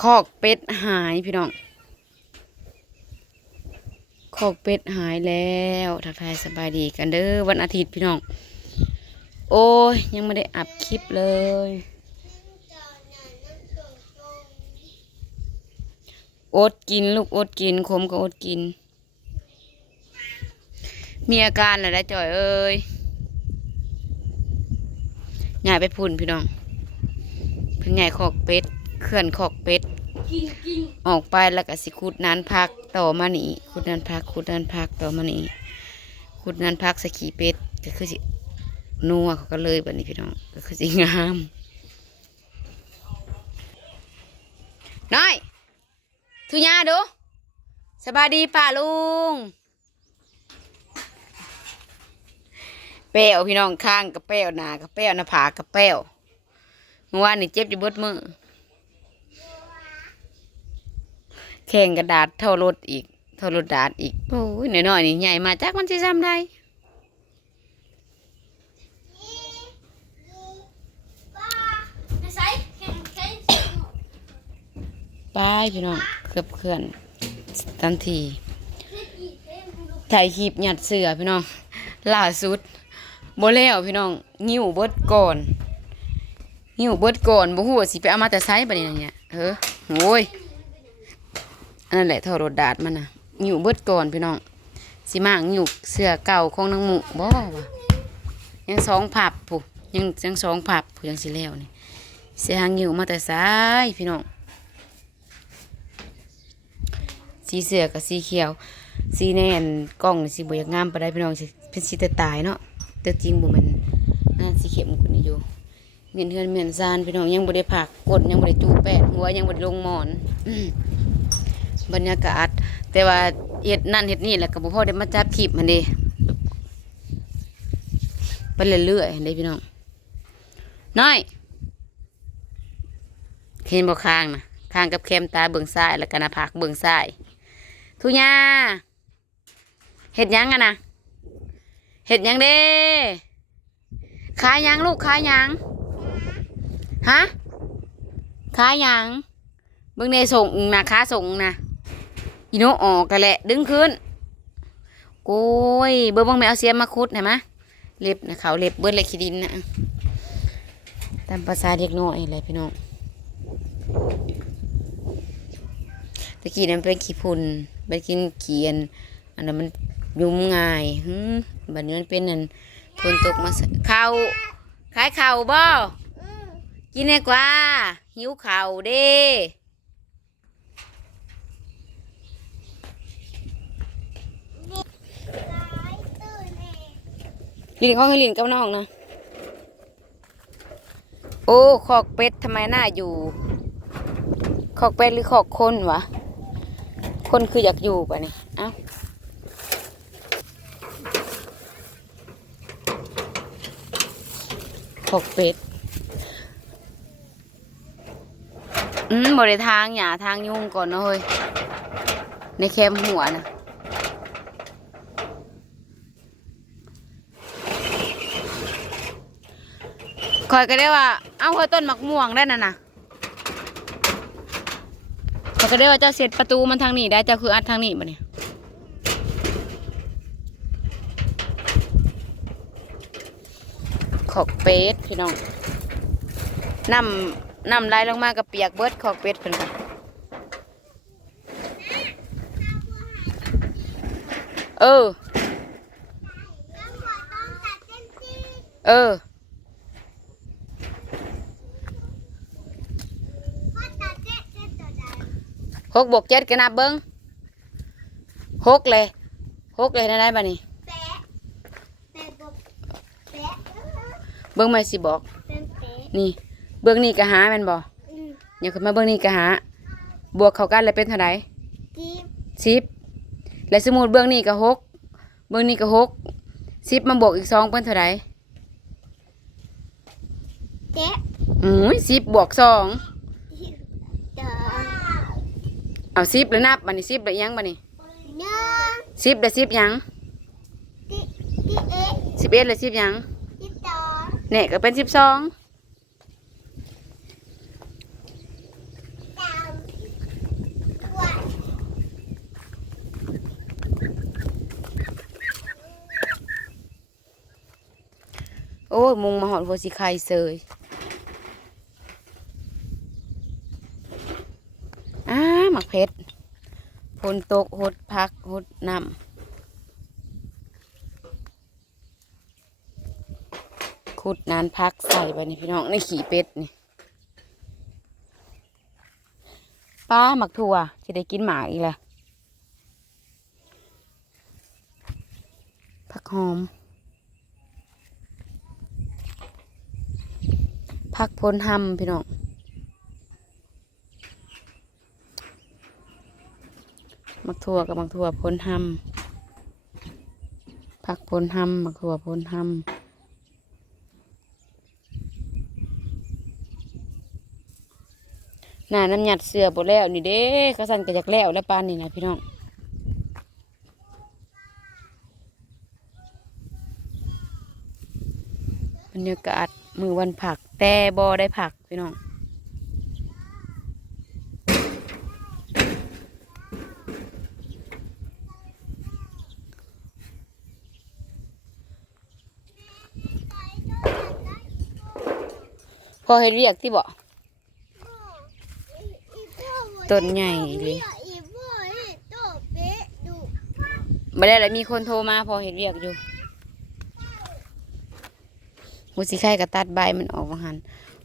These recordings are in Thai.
คอกเป็ดหายพี่น้องคอกเป็ดหายแล้วทักทายสบายดีกันเด้อวันอาทิตย์พี่น้อง โอ้ยยังไม่ได้อัพคลิปเลย อดกินลูกอดกินขมก็อดกิน มีอาการอะไรจ่อยเอ้ยใหญ่ไปพุ่นพี่น้องเพิ่งใหญ่ขอกเป็ด เคลื่อนขอกเป็ดกินกินออกไปแล้วก็สิขุดนานพักต่อมานี่ขุดนานพักขุดนานพักต่อมานี่ขุดนานพักสกีเป็ดก็คือสินัวเขาก็เลยแบบนี้พี่น้องก็คือสิงามน้อยทุญาดูสบายดีป่าลุงเป้วพี่น้องข้างกับเป้วหนากับเป้วหน้าผากกับเป้วเมื่อวานนี่เจ็บอยู่เบดมือ แข่งกระดาษเท่ารถอีก เท่ารถดาษอีก โอ้ยหน้อยๆนี่ใหญ่มาจากมันจะจำได้ไปพี่น้องเกือบเคลื่อนทันทีถ่ายคลิปหยัดเสือพี่น้องล่าสุดโบแล้วพี่น้องงิ้วเบิดก่อนงิ้วเบิดก่อนบ่ฮู้ว่าสิไปเอามาแต่ไซส์บัดนี้เนี่ยเออโอ้ย อันนั้นแหละเท่ารถดาดมันน่ะงิ้วเบิดก่อนพี่น้องสิมางงิ้วเสื้อเก่าของนางหมูบ่วะยังสองผับผู้ยังยังสองผับผู้ยังสิแล้วนี่เสียหางงิ้วมาแต่ไซส์พี่น้องสีเสือกับสีเขียว สีแน่นกล้องสีบอยงามไปได้พี่น้องเป็นสีแต่ตายเนาะแต่จริงบ่แมันน่าสีเข็มกว่านี้อยู่เมียนเฮือนเมียนซานพี่น้องยังบ่ได้ผักกดยังบ่ได้จูแปดหัวยังบ่ได้ลงหมอนอื้อ บรรยากาศ แต่ว่าเฮ็ดนั่นเฮ็ดนี่แหละก็บ่พอได้มาจับคลิปมันด้ไปเรื่อยๆเด้พี่น้องน้อยเห็นบ่ข้างนะข้างกับแคมตาเบิ่งซ้ายแล้วก็หน้าผากเบิ่งซ้ายทุญาเห็ดยังอะนะเห็ดยังเด้ขายยังลูกขายยังฮะขายยังเบิ่งในส่งนะค้าส่งนะ อีโนออกกันแหละ ดึงขึ้นโอ้ยเบิ่งเบิ่งแมวเสียมมาคุดเห็นไหมเล็บนะเขาเล็บเบิ้ลเล็กขี้ดินนะตามภาษาเด็กน้อยอะไรพี่น้องตะกี้นั้นเป็นขี้พุ่นไปกินเขียนอันนั้นมันยุ่มง่ายหึบัดนี้มันเป็นอันฝนตกมาใส่ข้าวขายข้าวบ่กินได้กว่า หิวข้าวเด้ ลินข้องให้ลินกับน้องนะ โอ้ขอกเป็ดทำไมหน้าอยู่ ขอกเป็ดหรือขอกคนวะ คนคืออยากอยู่ปะนี่เอ้าขอกเป็ด อืมบริทางหยาทางยุ่งก่อนนะเฮ้ย ในแคมหัวนะ คอยก็ได้ว่า เอาเฮ้ยต้นมักม่วงได้น่ะนะเขาก็ได้ว่าเจ้าเสร็จประตูมันทางนี้ได้เจ้าคืออัดทางนี้มาเนี่ยขอกเป็ดพี่น้องน้ำน้ำไหลลงมากับเปียกเบิดขอกเป็ดเพิ่นค่ะเออ เออ หกบวกเจ็ดกันนับเบิ้งหกเลยหกเลยได้ได้บ่นี่เบิ้งไม่สิบอก นี่ เบิ้งนี่ก็หาแม่นบ่อย่าขึ้นมาเบิ้งนี่ก็หา บวกเข้ากันแล้วเป็นเท่าไหร่สิบแล้วสมมุติเบิ้งนี่ก็หกเบิ้งนี่ก็หกสิบมาบวกอีกสองเป็นเท่าไหร่อืมสิบบวกสอง เอาสิบแล้วนับบันนี้ซิบแล้วยังบันนี้สิบแล้วสิบยังสิบเอ็ดเแล้วซิบยังเนี่ยก็เป็นสิบสองโอ้ยมุงมาหอดหัวสีไข่เซย เพชรฝนตกหดพักหดน้ำขุดนานพักใส่ไปนี่พี่น้องในขี่เป็ดนี่ป้าหมักถั่วจะได้กินหมาอีกล้วผักหอมพักพ้นหำพี่น้อง มักทั่วกับมักทั่วพ้นหำพักพ้นหำมักทั่วพ้นหำหน้าน้ำหยัดเสือบดแล้วนี่เด้เขาสั่นกระจักแล้วแล้วปานนี่นะพี่น้องบรรยากาศมือวันผักแต่บอได้ผักพี่น้อง พอเห็นเรียกที่บอกต้นใหญ่เลยไม่ได้เลยมีคนโทรมาพอเห็นเรียกอยู่มูสิไข่กับตัดใบมันออกมาหัน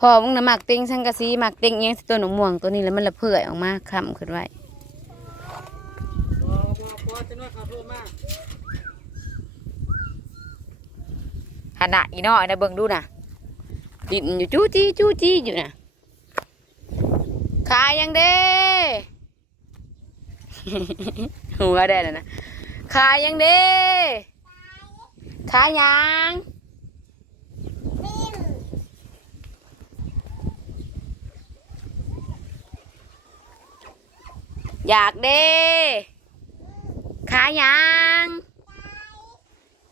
พอมึงนะหมักเต็งสังกะสีหมักเต็งเงี้ยงตัวหนมม่วงตัวนี้แล้วมันละเพื่อยออกมาคำขึ้นไว้พอพอพอจะนวดเขาโทรมาขนาดอีน้อยนะเบิ่งดูนะ ดินอยู่จู้จี้จู้จี้อยู่นะขายยังเด้หัวได้แล้วนะขายยังเด้ขายยังอยากเด้ขายยัง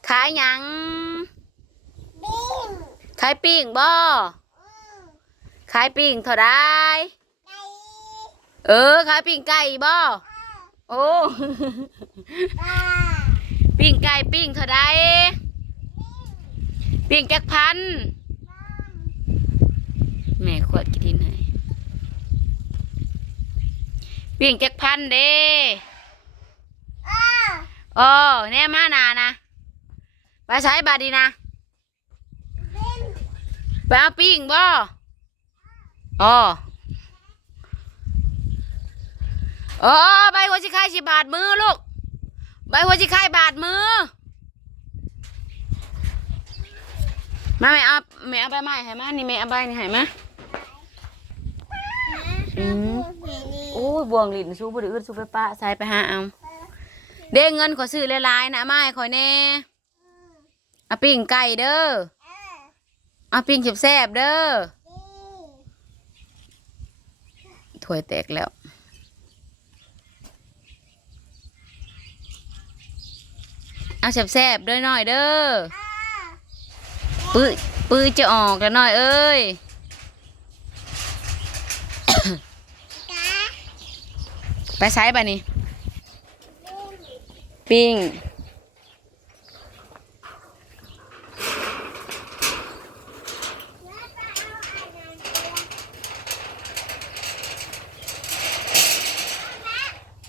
ขายยังปิ้ง ขายปิ้งบ่ขายปิ้งเท่าไดไก่เออขายปิ้งไก่บ่โอ้ปลาปิ้งไก่ปิ้งเท่าไดปิ้งจักพันแม่ขวดกินที่ไหนปิ้งจักพันเด้อ้าโอ้แน่มานานะไปใช้บาดดีนะปิ้ง ไปเอาปิ้งบ่อ๋อโอ้ใบหัวชิคายสิบาทมือลูก ใบหัวชิคายบาทมือ มาแม่เอาแม่เอาใบไม้ให้มา นี่แม่เอาใบนี่ให้มาอืมโอ้ยบวงลิ้นสู้บ่ได้อึดสู้ไปปะใส่ไปหาเอา เด้เงินขอซื้อหลายๆนะไม้ขอยแน่เอาปิ้งไก่เด้อ เอาปิ้งแซ่บๆเด้อถ้วยแตกแล้วเอาแซ่บๆเด้อหน่อยเด้อปื้อปื้อจะออกแล้วหน่อยเอ้ยไปใช้ป่ะนี่ปิ้ง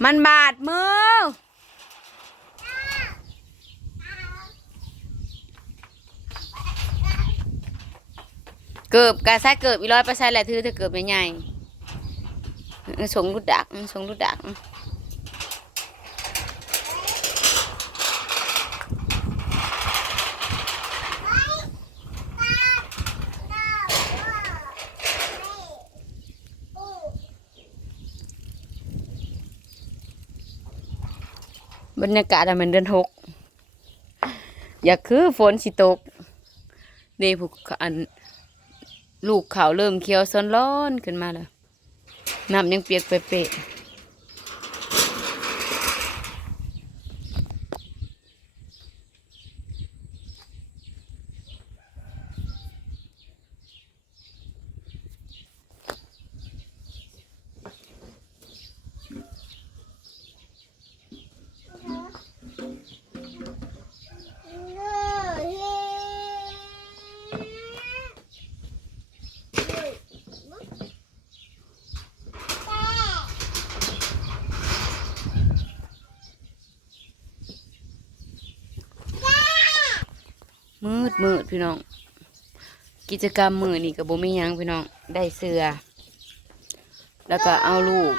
มันบาดมือ เกือบกาใส่เกือบอีร้อยไปใส่แหละทือเธอเกือบใหญ่ๆสงรุดดักสงรุดดัก บรรยากาศอะเหมันเดือนหกอยากคือฝนสิตกเดผูกอัน ลูกเขาวเริ่มเขียวซ้อนร้อนขึ้นมาแล้วน้ำยังเปียกเปะมื มืดพี่น้อง กิจกรรมมือนี่กับโบมีหยังพี่น้อง ได้เสือ แล้วก็เอาลูก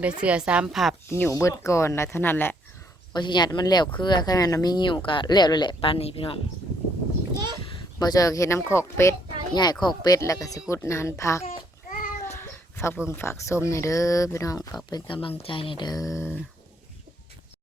ได้เสือสามผับหนิวเบิดก่อนแล้วเท่านั้นแหละพอชิยัดมันแล้วเครือแค่นั้นมีหนิวก็แล้วเลยแหละปานนี้พี่น้องบ่เจอเห็นน้ำคอกเป็ดใหญ่คอกเป็ดแล้วก็สิคุดนานพัก ฝากเบิ่งฝากส้มในอยเด้อพี่น้องฝากเป็นกำลังใจในอยเด้อ